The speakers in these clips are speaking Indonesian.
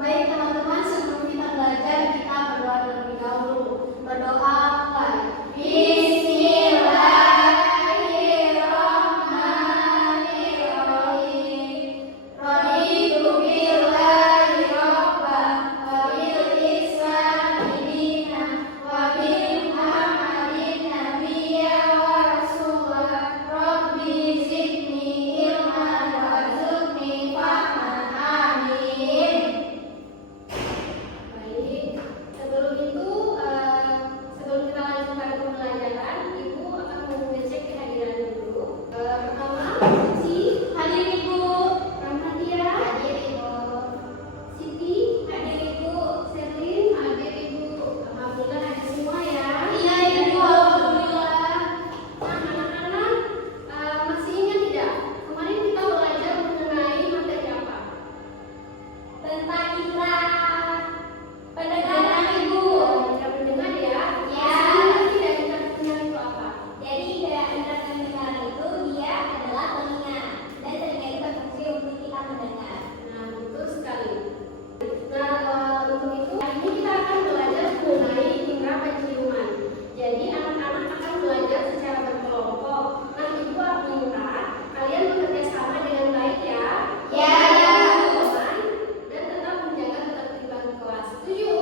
Baik teman-teman, sebelum kita belajar, kita berdoa terlebih dahulu. Berdoa mulai. Bismillahirrahmanirrahim. Raditu billahi robban wa bil islami dinan wa bil Muhammadin nabiyyan wa rasulan. Rabbi zidni ilman warzuqni fahman. Amin. Baik, sebelum itu, sebelum kita lanjut pada pembelajaran, Ibu akan mengecek kehadiran dulu. Pertama, Cici, hadir Ibu. Rahmatia, hadir Ibu. Siti, hadir Ibu. Selin, hadir Ibu. Alhamdulillah hadir semua ya. Iya Ibu, alhamdulillah. Nah, anak-anak, masih ingat tidak? Kemarin kita belajar mengenai materi apa? Tentang ikrar. Pendengaran Ibu. Kita mendengar ya. Ya. Tidak kita mendengar itu apa? Jadi indera pendengaran itu dia adalah telinga, dan telinga itu berfungsi untuk kita mendengar. Nah, betul sekali. Nah, untuk itu hari ini kita akan belajar mengenai indera penciuman. Jadi anak-anak akan belajar secara berkelompok. Nah, Ibu minta kalian bekerja sama dengan baik ya. Ya. Dan tetap menjaga ketertiban kelas. Setuju?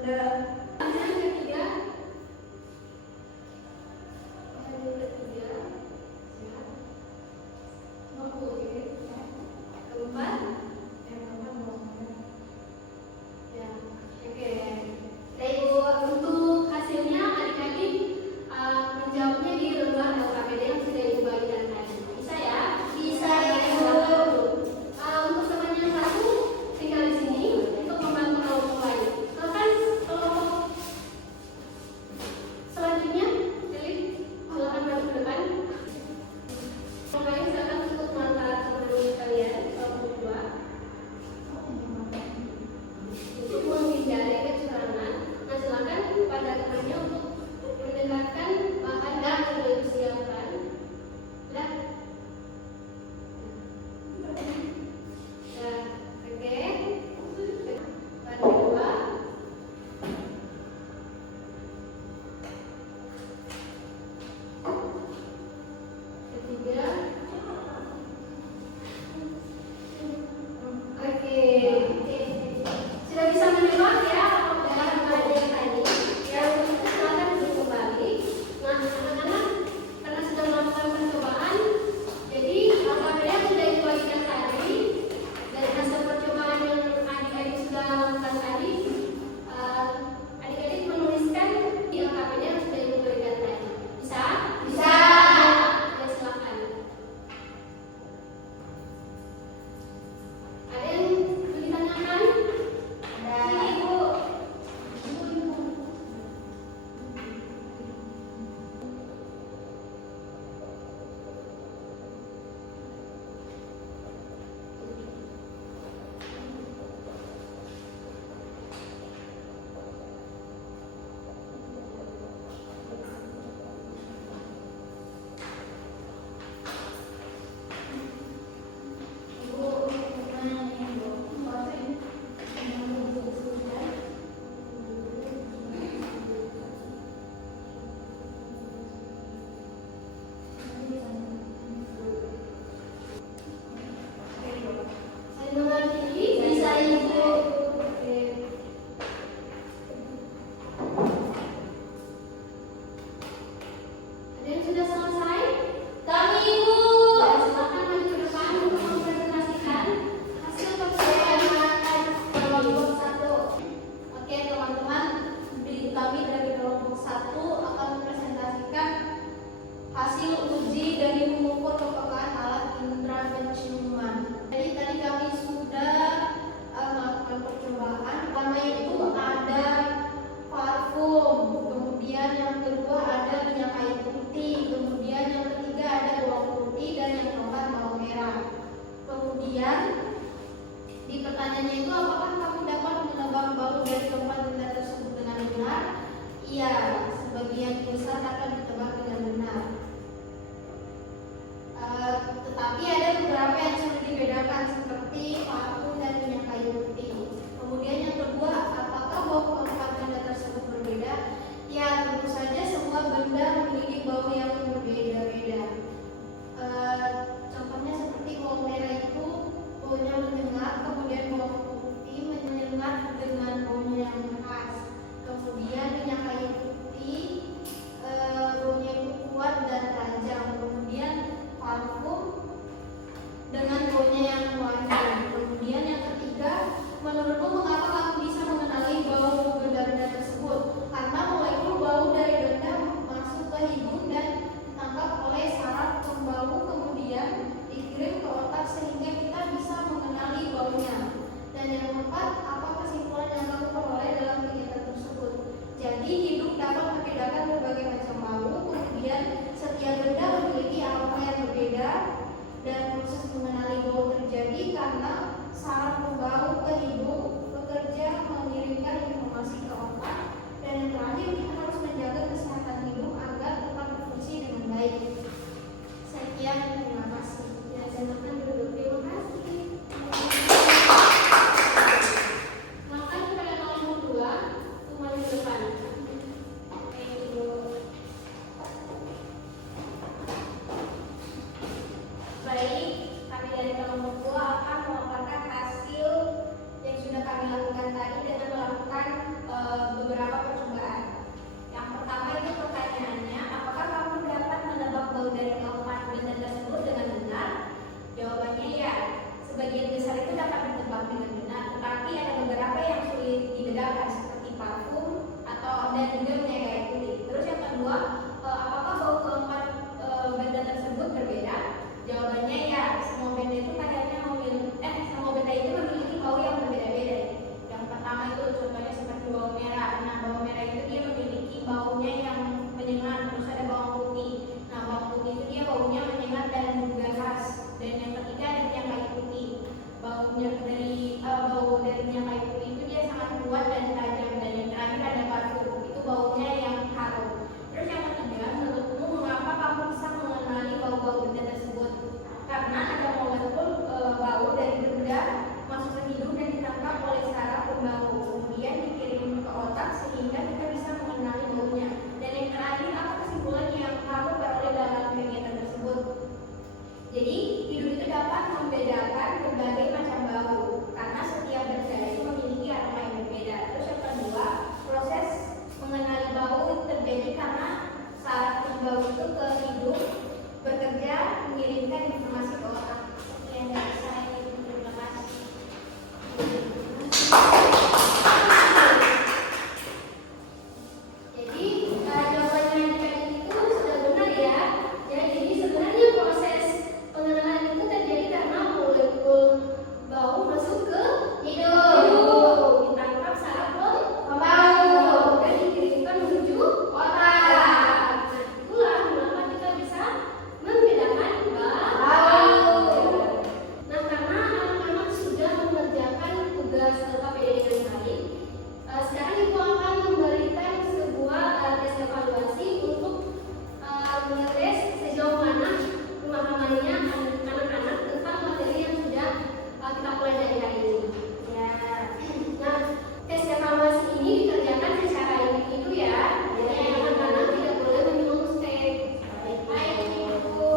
Ada. Yang ketiga. Yang ketiga. Siap. Oke. Keempat. Ya, oke. Baik, Bu. Untuk hasilnya adik-adik menjawabnya di lembar LKPD yang sudah Ibu bagikan tadi. Bisa ya? Bisa ya, Bu. Silakan, Bu. Untuk teman yang satu tinggal di sini untuk membantu kelompok lain. Silakan kelompok selanjutnya, pilih. Silakan maju ke depan. Kelompok lain silakan untuk mengantar teman kalian kelompok 2. Untuk menghindari kecurangan, nah silakan pada temannya untuk mendengarkan bahan yang sudah disiapkan. Sudah? Ya, oke. Bahan kedua. Ketiga. Oke. Sudah bisa menebak ya bahan-bahan yang tadi. Ya, untuk silakan duduk kembali. Nah, anak-anak karena sudah melakukan percobaan, jadi apabila sudah dibagikan tadi dari hasil percobaan yang adik-adik sudah lakukan tadi, adik-adik menuliskan di LKPD yang sudah diberikan tadi. Bisa? Bisa. Ya, silakan. Ada yang ditanyakan? Ada. Ibu. Saya mengerti. Bisa, Ibu. Oke. Ada yang sudah selesai? Kami, Ibu. Ya, silakan maju ke depan untuk mempresentasikan hasil percobaan Kelompok 1. Oke, teman-teman, kami dari kelompok 1 akan mempresentasikan hasil uji dari mengukur kepekaan alat indera penciuman. Jadi tadi kami sudah melakukan percobaan. Pertama itu ada parfum, kemudian yang kedua ada minyak kayu putih, kemudian yang ketiga ada bawang putih, dan yang keempat bawang merah. Kemudian di pertanyaannya itu, apakah kamu dapat menebak bau dari keempat benda tersebut dengan benar? Iya, sebagian besar dapat ditebak dengan benar. Tetapi ada beberapa yang sulit dibedakan seperti parfum dan minyak kayu putih. Kemudian yang kedua, apakah bau keempat benda tersebut berbeda? Ya, tentu saja semua benda memiliki bau yang berbeda-beda. Contohnya seperti bawang merah itu baunya menyengat, kemudian bawang putih menyengat dengan baunya yang khas. Kemudian minyak kayu putih baunya itu kuat dan tajam. Kemudian parfum dengan baunya yang wangi. Kemudian yang juga punya gaya kulit. Terus yang kedua, apakah bau keempat benda tersebut berbeda? Jawabannya ya, semua benda itu semua benda itu memiliki bau yang berbeda-beda. Yang pertama itu contohnya seperti bawang merah. Nah, bawang merah itu dia memiliki baunya yang menyengat. Terus ada bawang putih. Nah, bawang putih itu dia baunya menyengat dan juga khas. Dan yang ketiga ada minyak kayu putih. Bau dari minyak kayu putih itu dia sangat kuat dan tajam. Dan yang terakhir ada parfum, itu baunya yang harum. Terus yang ketiga, menurutmu mengapa kamu bisa mengenali bau-bau benda tersebut? Karena ada molekul bau dari benda masuk ke hidung dan ditangkap oleh saraf pembau, kemudian dikirim ke otak sehingga kita bisa mengenali baunya. Dan yang terakhir, apa kesimpulan yang kamu peroleh dalam kegiatan tersebut? Jadi, hidung itu dapat membedakan berbagai macam bau karena setiap benda itu memiliki aroma yang berbeda. Terus yang kedua, proses mengenali bau itu terjadi karena saraf pembau itu ke hidung bekerja mengirimkan informasi ke otak. Sekian dari saya, terima kasih. Jadi jawabannya yang tadi itu sudah benar ya. Jadi sebenarnya proses pengenalan itu terjadi karena molekul bau masuk ke hidung, ditangkap saraf pembau dan dikirimkan menuju otak. Nah, itulah mengapa kita bisa membedakan bau. Nah, karena anak-anak sudah mengerjakan tugas KPD dengan baik, sekarang ibu akan memberikan sebuah tes evaluasi untuk mengetes sejauh mana pemahamannya anak-anak tentang materi yang sudah kita pelajari hari ini. Ya. Nah, tes evaluasi ini dikerjakan secara individu ya. Jadi anak-anak tidak boleh menyuruh step. Baik, Ibu.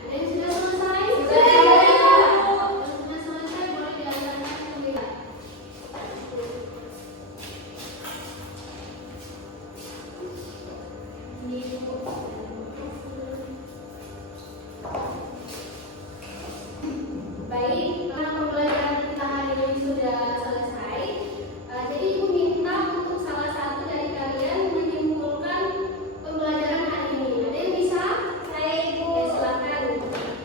Ada yang sudah selesai? Yang sudah selesai boleh diantarkan sembilan. Ini Bu. Baik, karena pembelajaran kita hari ini sudah selesai, jadi Ibu minta untuk salah satu dari kalian menyimpulkan pembelajaran hari ini. Ada yang bisa? Saya Ibu. Oke, silakan.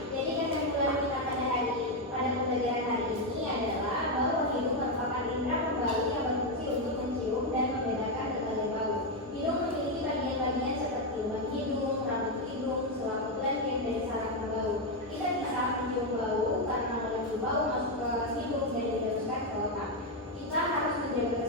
Jadi kesimpulan kita pada pembelajaran hari ini adalah bahwa hidung merupakan indera pembau yang berfungsi untuk mencium dan membedakan berbagai bau. Hidung memiliki bagian-bagian seperti lubang hidung, rambut hidung, selaput lempeng, dan saraf pembau. Kita bisa mencium bau karena molekul bau masuk ke hidung dan diteruskan ke otak. Kita harus menjaga